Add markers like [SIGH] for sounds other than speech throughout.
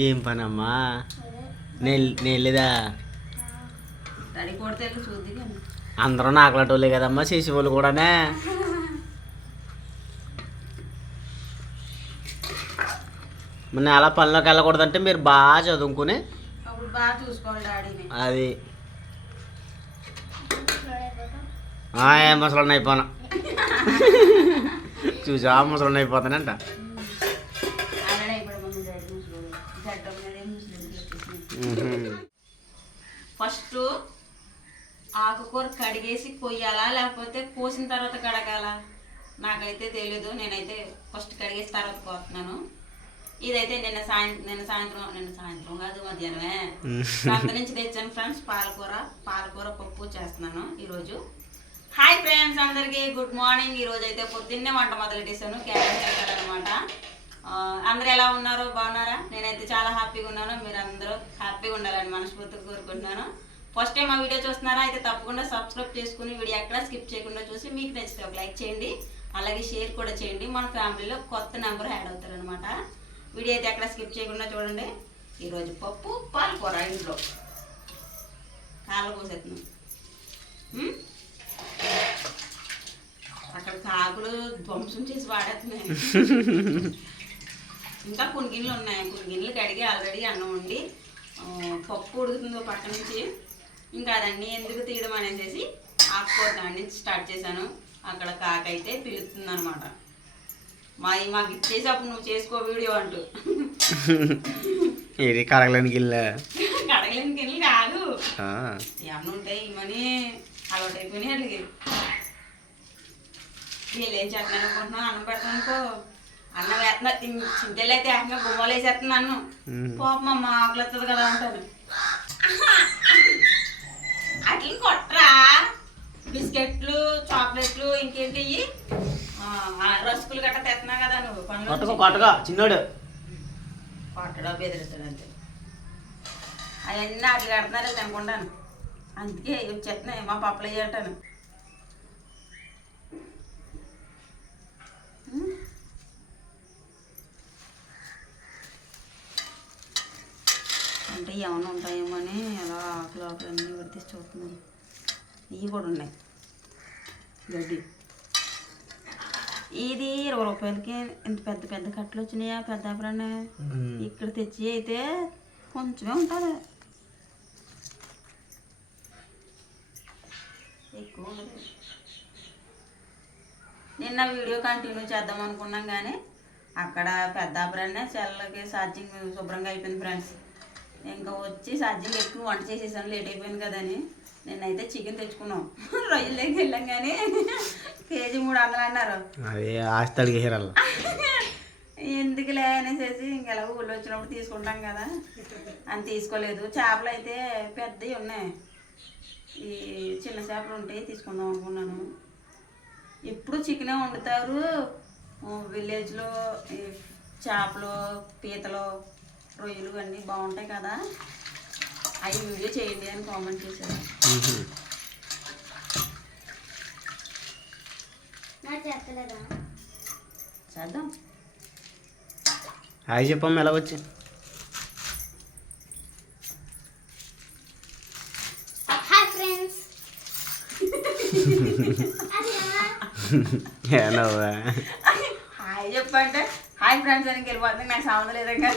ఏం పనమ్మా? అదే నెల్ నెల్లిదా? అందరూ నాకులాటోళ్ళే కదమ్మా చేసి వాళ్ళు కూడానే మన అలా పనిలోకి వెళ్ళకూడదంటే మీరు బాగా చదువుకుని అది. ఏ ముసలి అయిపోనా. [LAUGHS] చూసా ముసలి అయిపోతానంట. ఫస్ట్ ఆకుకూర కడిగేసి కొయ్యాలా లేకపోతే కోసిన తర్వాత కడగాలా? నాకైతే తెలీదు. నేనైతే ఫస్ట్ కడిగేసి తర్వాత కోస్తున్నాను. ఇదైతే నిన్న సాయంత్రం నిన్న సాయంత్రం నిన్న సాయంత్రం కాదు మధ్యాహ్నమే. సంత నుంచి తెచ్చాను ఫ్రెండ్స్ పాలకూర పాలకూర పప్పు చేస్తున్నాను ఈరోజు. హాయ్ ఫ్రెండ్స్ అందరికీ గుడ్ మార్నింగ్ ఈరోజు అయితే పొద్దున్నే వంట మొదలెట్టేశాను క్యారెట్ అనమాట అందరూ ఎలా ఉన్నారు? బాగున్నారా? నేనైతే చాలా హ్యాపీగా ఉన్నాను. మీరు అందరూ హ్యాపీగా ఉండాలని మనస్ఫూర్తిగా కోరుకుంటున్నాను. ఫస్ట్ టైం ఆ వీడియో చూస్తున్నారా? అయితే తప్పకుండా సబ్స్క్రైబ్ చేసుకుని వీడియో ఎక్కడ స్కిప్ చేయకుండా చూసి మీకు నచ్చితే ఒక లైక్ చేయండి. అలాగే షేర్ కూడా చేయండి. మన ఫ్యామిలీలో కొత్త నెంబర్ యాడ్ అవుతారనమాట వీడియో అయితే ఎక్కడ స్కిప్ చేయకుండా చూడండి. ఈరోజు పప్పు పాలకూర ఇంట్లో. కాళ్ళ కోసేస్తున్నాం అక్కడ కాకులు ధ్వంసం చేసి వాడేస్తున్నాయి. ఇంకా కొన్ని గిన్నెలు ఉన్నాయి. కొన్ని గిన్నెలు కడిగి ఆల్రెడీ అన్నం ఆ, పప్పు ఉడుకుతుందో పక్క నుంచి. ఇంకా అదన్నీ ఎందుకు తీయడం అనేసి ఆకుకూర దాని నుంచి స్టార్ట్ చేశాను. అక్కడ కాకైతే పిలుస్తుంది అనమాట మా మాకు ఇచ్చేసి అప్పుడు నువ్వు చేసుకో వీడియో అంటూ. ఇది కడగలేని గిల్ల కడగలేని గిన్నెలు కాదు. ఏమన్నా ఉంటాయి ఇవన్నీ అలవాటు అయిపోయినాయి వాళ్ళకి వీళ్ళు ఏం అనుకుంటున్నావు అన్నం పెడతాను అనుకో అన్నం వేస్తున్నా చింతలు అయితే ఏకంగా గుమ్మలు వేసేస్తున్నాను పాపం అమ్మ ఆకలి వస్తుంది కదా అంటాను అట్లని కొట్టరా? బిస్కెట్లు చాక్లెట్లు ఇంకేంటి రస్కులు గట్ట తెస్తున్నా కదా నువ్వు. కొట్టగా కొట్టగా చిన్నోడు. కొట్టడా బెదిరిస్తాడు అంతే. అవన్నీ అట్లా కడుతున్నారు తినకుండాను. అందుకే వచ్చేస్తున్నాయి మా పప్పులు చేయటాను. అంటే ఏమైనా ఉంటాయేమో అని అలా ఆకులు ఆకులు అన్నీ పెడితే చూస్తున్నాను. ఇవి కూడా ఉన్నాయి. గడ్డి. ఇది ఇరవై రూపాయలకి ఇంత పెద్ద పెద్ద కట్టలు వచ్చినాయా పెద్ద ఇక్కడ తెచ్చి అయితే కొంచెమే ఉంటుంది. ఎక్కువ నిన్న వీడియో కంటిన్యూ చేద్దాం అనుకున్నాం కానీ అక్కడ పెద్ద అప్పుడనే సెల్లకి ఛార్జింగ్ శుభ్రంగా అయిపోయింది ఫ్రెండ్స్. ఇంకా వచ్చి ఛార్జింగ్ ఎక్కువ వంట చేసేసాను లేట్ అయిపోయింది కదని. నిన్నైతే చికెన్ తెచ్చుకున్నాం. రొయ్యలేకి వెళ్ళాం కానీ కేజీ మూడు వందలు అన్నారు. ఎందుకులే అనేసి ఇంకెలా ఊళ్ళో వచ్చినప్పుడు తీసుకుంటాం కదా. అని తీసుకోలేదు. చేపలు అయితే పెద్దవి ఉన్నాయి. ఈ చిన్న చేపలు ఉంటాయి తీసుకుందాం అనుకున్నాను. ఎప్పుడు చికెనే వండుతారు. విలేజ్లో ఈ చేపలు పీతలు రొయ్యలు అన్నీ బాగుంటాయి కదా. అవి వీడియో చేయండి అని కామెంట్ చేశారు. చేద్దాం. హాయ్ చెప్పమ్మ ఎలా వచ్చి హాయ్ ఫ్రెండ్స్ ఏనవ్వా హాయ్ చెప్పంటే హాయ్ ఫ్రెండ్స్ అని వెళ్ళిపోతుంది నాకు సంబంధం లేదంగా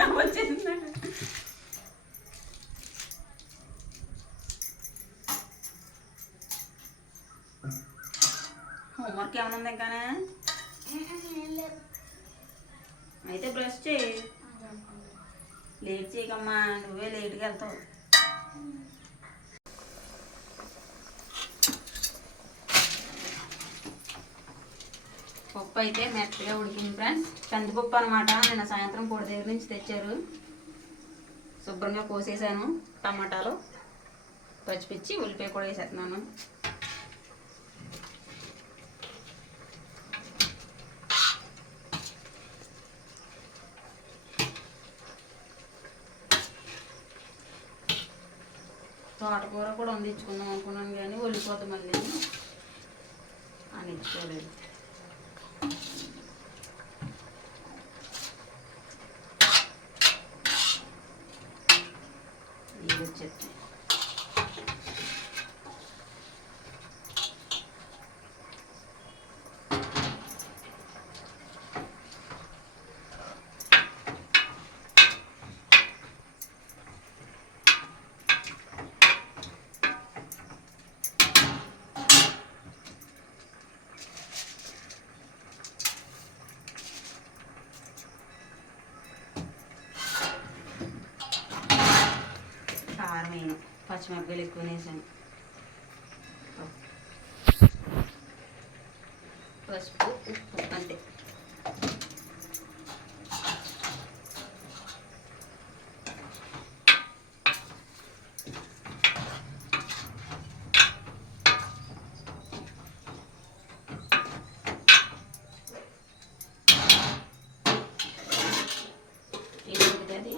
నాకు వచ్చేసిందండి హోంవర్క్ ఏమైనా ఉంది ఇంకానే అయితే బ్రష్ చేయి. లేట్ చేయకమ్మా. నువ్వే లేట్గా వెళ్తావు. పప్పు అయితే మెత్తగా ఉడికింది ఫ్రెండ్స్ కందిపప్పు అనమాట నిన్న సాయంత్రం పొడి దగ్గర నుంచి తెచ్చారు. శుభ్రంగా కోసేసాను టమాటాలు. పచ్చిపిచ్చి ఉల్లిపాయ కూడా వేసేస్తున్నాను. తోటకూర కూడా వండించుకుందాం అనుకున్నాను కానీ ఒలిపోతాం మళ్ళీ. అని ఇచ్చుకోలేదు నేను పచ్చిమిరపకాయలు ఎక్కువ వేసాను పసుపు ఉప్పు అంతే ఏంటిది అది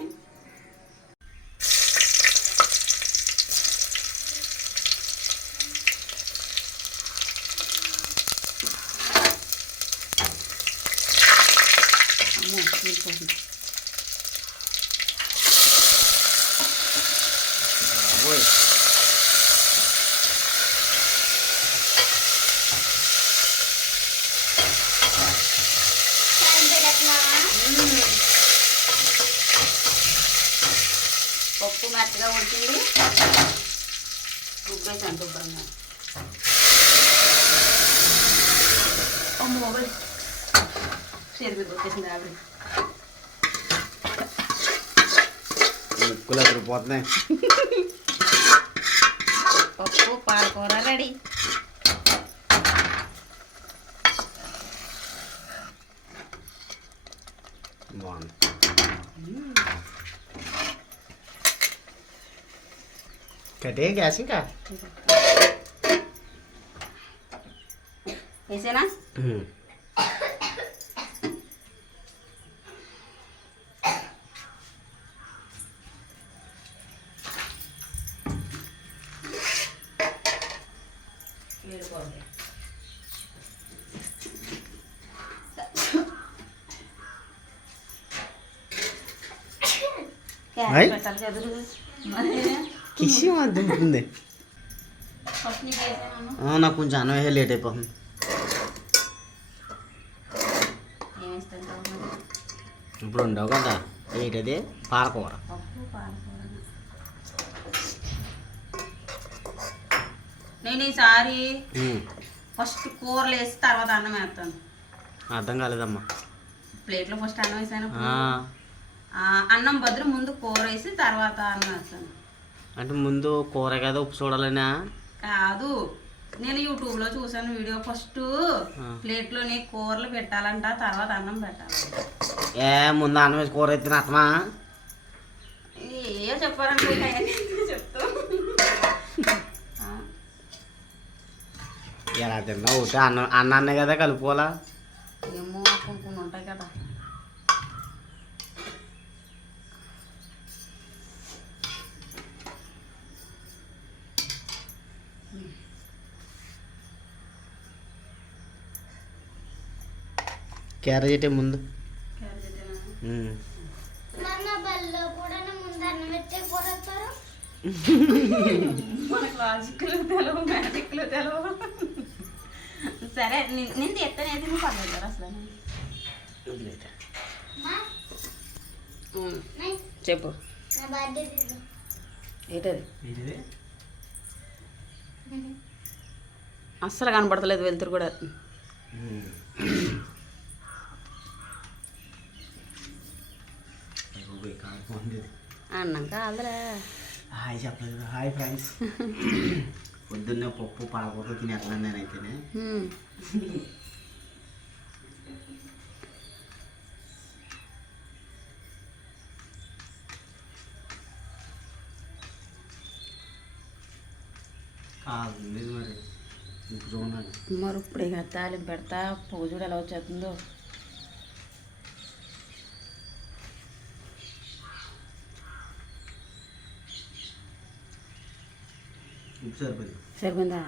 పెట్టట్లా పప్పు మెత్తగా ఉడికింది. రుబ్బేసాను శుభ్రంగా. అమ్మ బాబాయ్. చేతి వచ్చేసింది ఆవిడ. ముక్కులు అదిరిపోతున్నాయి పప్పు పాలకూర రెడీ బాగుంది కట్టే గ్యాస్ ఇంకా వేసేనా కిసి నీకు కొంచెం అన్నం వేసే లేట్ అయిపోతుంది ఇప్పుడు ఉండవు కదా ఏంటది పాలకూర నేను ఈసారి. ఫస్ట్ కూరలు వేసి తర్వాత అన్నం వేస్తాను. అర్థం కాలేదమ్మా. ప్లేట్లో ఫస్ట్ అన్నం వేసాను. అన్నం బదులు ముందు కూర వేసి తర్వాత అన్నం వేస్తాను. అంటే ముందు కూర కదా ఉప్పు చూడాలనా? కాదు. నేను యూట్యూబ్లో చూసాను వీడియో. ఫస్ట్. ప్లేట్లోని కూరలు పెట్టాలంట తర్వాత అన్నం పెట్టాలి. ఏ ముందు అన్నం వేసి కూర ఎత్తిన అత్తమా? ఏ చెప్పారనుకుంటా చెప్తాం. ఎలా తిన్నావు? ఒకటి అన్నం అన్నాన్నే కదా కలుపుకోవాలా? ఏమో కొన్ని కొన్ని ఉంటాయి కదా క్యారేజ్ ముందు క్యారెట్ ఉమ్. మన బల్లో కూడా ముందు అన్నం పెట్టే కూరతారు మనకు లాజిక్లు తెలవు మ్యాజిక్లు తెలవు. సరే నే- నేను అయితే నువ్వు పర్లేదు అసలు. వదిలేయ్. మా? ఉమ్, నై. చెప్పు. ఏంటిది? అస్సలు కనపడతలేదు వెళ్తురు కూడా. ఉమ్. అయ్యో, పోయి కాలిపోయింది ఇది. అన్నం కాదురా హాయ్ చెప్పలేదు హాయ్ ఫ్రెండ్స్ [LAUGHS] పొద్దున్నే పప్పు పాలకూర నేనైతేనే ఉమ్. కాదు మరి ఇప్పుడు ఇక తాలింపు పెడతా పువ్వు చూడు ఎలా వచ్చేస్తుందో ఉప్పు సరిపోయింది. సరిపోయిందా?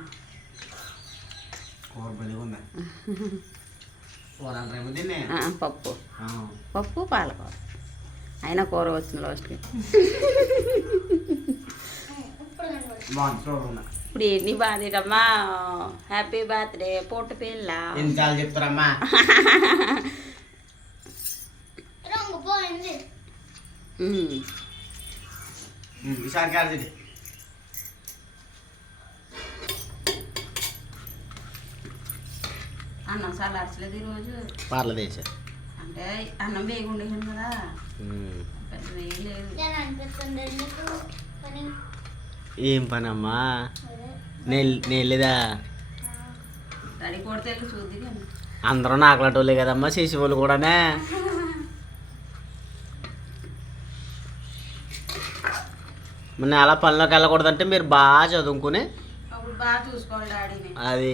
కూర కూర అంటారేమో దీన్ని? ఆ, పప్పు. పప్పు పాలకూర. అయినా కూర వచ్చింది లాస్ట్కి ఇప్పుడు కనబడు బాగుంది చూడకుండా ఇప్పుడు ఎన్ని బాధేటమ్మా? హ్యాపీ బర్త్డే పొట్టు పిల్ల. ఎన్నిసార్లు చెప్తారమ్మా? రంగు పోయింది. ఈసారి క్యారెట్ చల్లార్చలేదు ఈరోజు. పర్లేదు అంటే అన్నం కదా. పెద్ద ఏం పని అమ్మా తడి కొడితే చూద్ది కానీ. అందరూ నాకులాటోళ్ళే కదమ్మా చేసే వాళ్ళు కూడానే. మన అలా పనిలోకి వెళ్ళకూడదంటే మీరు బాగా చదువుకుని అది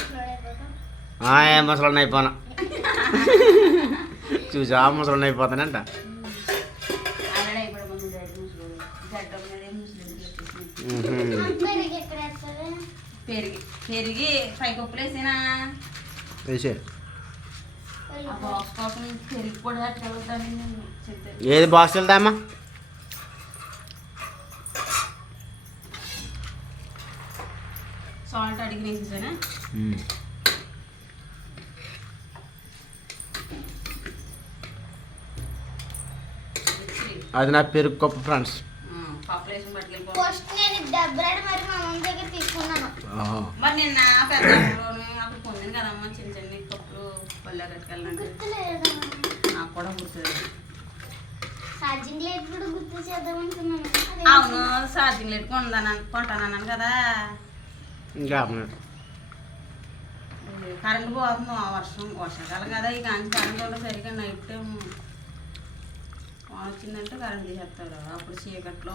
చూడైపోతాం ఆ, ఏ ముసలి అయిపోనా. చూసా ముసలి అయిపోతానంట. పెరిగి పెరిగి వేసే ఏది బాక్స్ వెళ్తామా సాల్ట్ అడిగి వేసేసానా అది నా పెరుగు కప్పు ఫ్రెండ్స్. ఫస్ట్ నేను మరి మా మమ్మీ దగ్గర తీసుకున్నాను. మరి నిన్న పెద్దలోను అప్పుడు పొందిన కదమ్మా చిన్న కప్పులు నాకు కూడా ఛార్జింగ్ లైట్ కూడా గుర్తు చేద్దాం అనుకున్నాను అదే అవును ఛార్జింగ్ లెట్ కొంటాను కొంటానన్నాను కదా. ఇంకా కరెంట్ పోతుంది ఆ వర్షం వర్షాకాలం కదా ఇక కరెంట్ ఉండదు సరిగా నైట్ టైం వాన వచ్చిందంటే కరెంట్ తీసేస్తారు. అప్పుడు చీకట్లో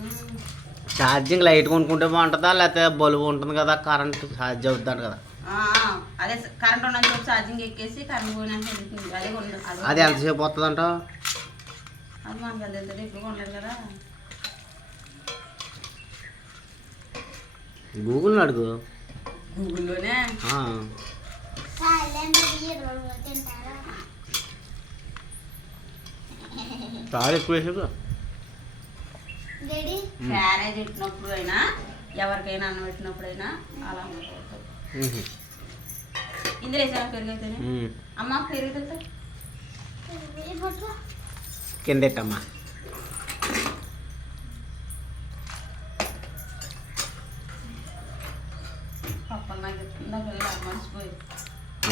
ఉమ్. ఛార్జింగ్ లైట్ కొనుక్కుంటే బాగుంటుందా? లేకపోతే బల్బు ఉంటుంది కదా కరెంట్ ఛార్జ్ అవుతుంది కదా. అదే కరెంట్ ఉన్న చోటు ఛార్జింగ్ ఎక్కేసి కరెంట్ పోయినాక వెళ్తుంది. అదే ఎంతసేపు వస్తుంది అంట అది మనకు అది వెళ్తుంది ఇప్పుడు కొనలేదు కదా. గూగుల్ అడుగు. గూగుల్లోనే చాలా ఎక్కువ వేసారు పెట్టినప్పుడు అయినా ఎవరికైనా అన్నం పెట్టినప్పుడైనా అలా ఉండకూడదు ఇందులో వేసాను పెరుగు అమ్మ పెరుగు తెస్తా.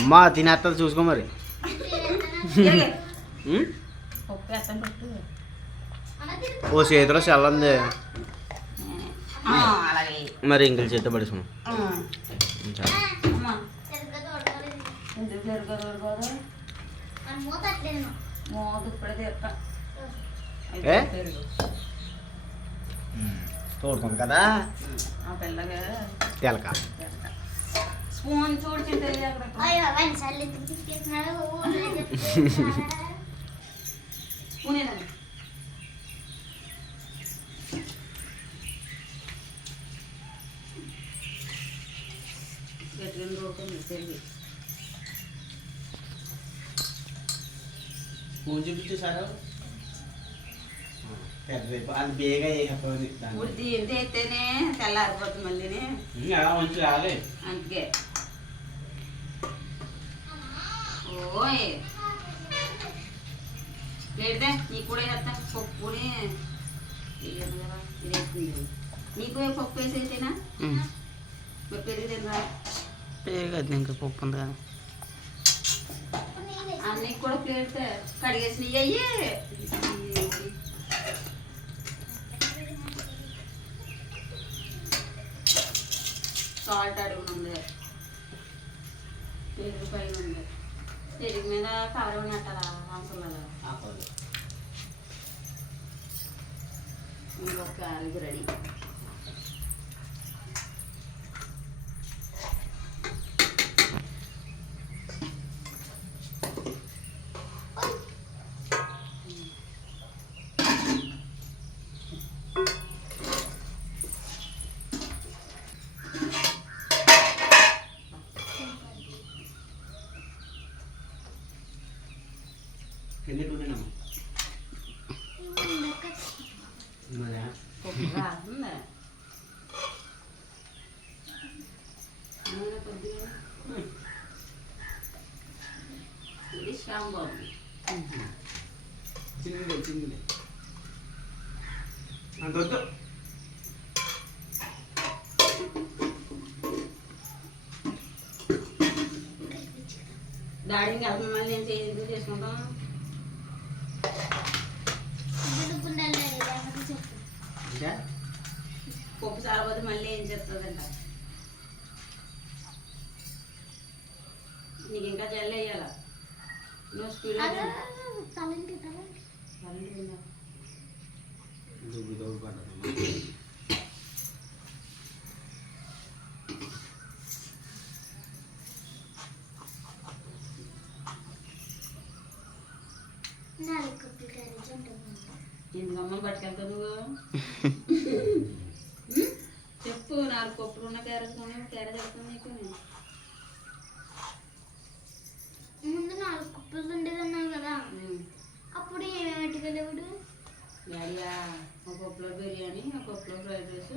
అమ్మా తినేస్తుంది చూసుకో మరి. ఓ చేతిలో చల్లంది మరి ఇంకలు చేత పడేసాం ఆ, అమ్మ. సరిగ్గా తోడుకోలేదు. ఎందుకు పెరుగు దొరకదు మన మూత అట్లేదు మోత ఇప్పుడే తీస్తా. ఏ? పెరుగు. తోడుకుంది కదా? తెలక. ఊళ్ళో చెప్తున్నాడా? స్పూన్ ఏదండి చూపించు సార్ అది బేగా ఉడిది ఎంత అయితేనే తెల్లారిపోతుంది మళ్ళీని. మంచి రాలే. అందుకే. ఓయ్. లేదే నీకు కూడా వేస్తా పప్పుని వేయను కదా ఇది వేస్తుంది నీకు ఏ పప్పు వేసి అయితేనా మరి పెరుగు తినరా? బేగా ఇంకా పప్పు ఉంది కదా. నేనే అన్నీ కూడా ప్లేట్ కడిగేసినవి అయ్యే! సాల్ట్ అడుగున ఉంది పెరుగు పైన ఉంది పెరుగు మీద ఉన్నట్టరా అవసరం లేదా ఇంకొక అలుగు రెడీ ఎన్ని ఉండేనమ్మా మళ్ళా పప్పు రాస్తుంది నూనె కొద్దిగా? ఇది శ్యామ్ బాబు. చిన్నదే చిన్నదే అంత వద్దు. డాడీని కలిపి మళ్ళీ చేసుకుంటాం దుడుకుండాలి డాడీ లేకపోతే చెప్పు ఇంకా పప్పు సారపోతే మళ్ళీ ఏం చేస్తుందంట నీకు ఇంకా జల్లు వేయాల నువ్వు స్పీడ్ అదే, తలంటి తలంటి చెప్పు నాలుగు పప్పులు ఉన్న క్యారెట్ క్యారెట్ చెప్తాను నీకు ముందు నాలుగు కుప్పలు ఉండేది అన్నావు కదా. అప్పుడు ఏమేమి పెట్టుకోలేవుడు డాడీయా ఒక పప్పులో బిర్యానీ ఒక పప్పులో ఫ్రైడ్ రైస్.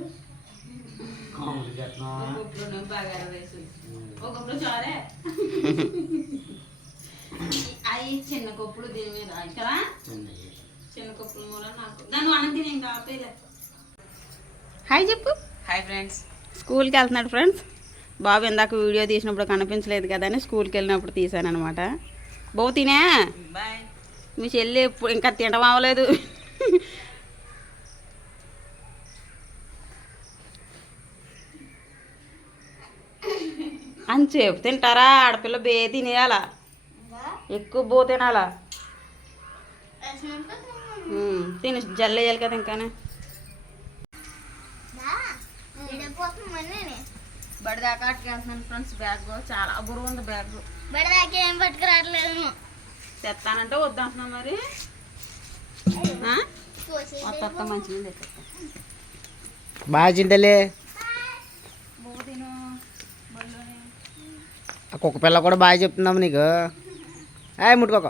ఒక పప్పులో బగారా రైస్. ఒక కప్పులో చారే అవి చిన్న కప్పులు దీని మీద కదా చిన్న కప్పుల మూల నాకు. దాన్ని అన్నం తిని ఇంకా ఆపేలే. హాయ్ చెప్పు. హాయ్ ఫ్రెండ్స్ స్కూల్కి వెళ్తున్నాడు ఫ్రెండ్స్. బాబు ఇందాక వీడియో తీసినప్పుడు కనిపించలేదు కదా అని స్కూల్కి వెళ్ళినప్పుడు తీసాను అనమాట బాబు తినే? బాయ్ మీ చెల్లి ఇప్పుడు ఇంకా తినడం అవ్వలేదు అని చెప్పు తింటారా? ఆడపిల్ల బే తినేయాలా? ఎక్కువ బో తినాలా? తిని జల్లు వేయాలి కదా ఇంకానే. బడి దాకా అట్టుకెళ్తున్నాను ఫ్రెండ్స్ బ్యాగ్ చాలా బరువు ఉంది బ్యాగ్. బడిదాకా ఏం పట్టుకురావట్లేదు తెస్తానంటే వద్దంటున్నా మరి. ఆ? వస్తా మంచిగా బాగా ఆ కుక్క పిల్ల కూడా బాగా చెప్తున్నాము నీకు. ఏ ముట్టుకోక.